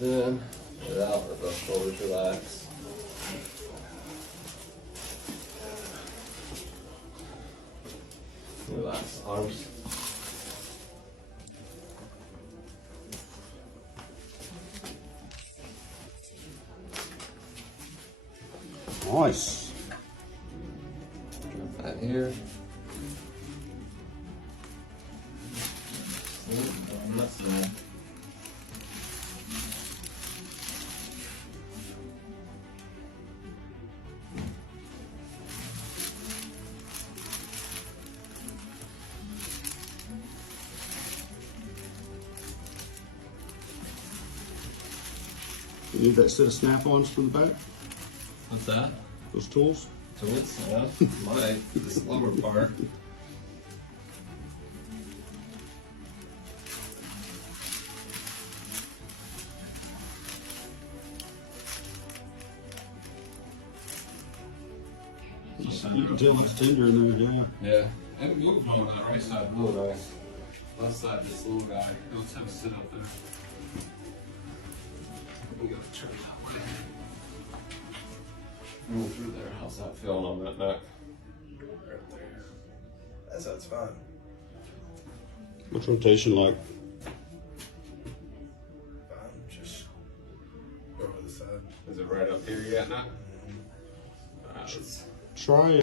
in, get it out, let those shoulders relax. Relax the arms. Nice. Drop that here. On that side. You need that set of snap-ons for the back? What's that? Those tools? Tools? Yeah, might. This lumber part. You can tell it's tender in there, yeah. Yeah. And move on that right side real nice. Left side, this little guy. He'll have to sit up there. We gotta turn that way. Move through there. How's that feeling on that neck? Right there. That sounds fine. What's rotation like? Fine. Just over the side. Is it right up here yet now? Alright, let's Try it.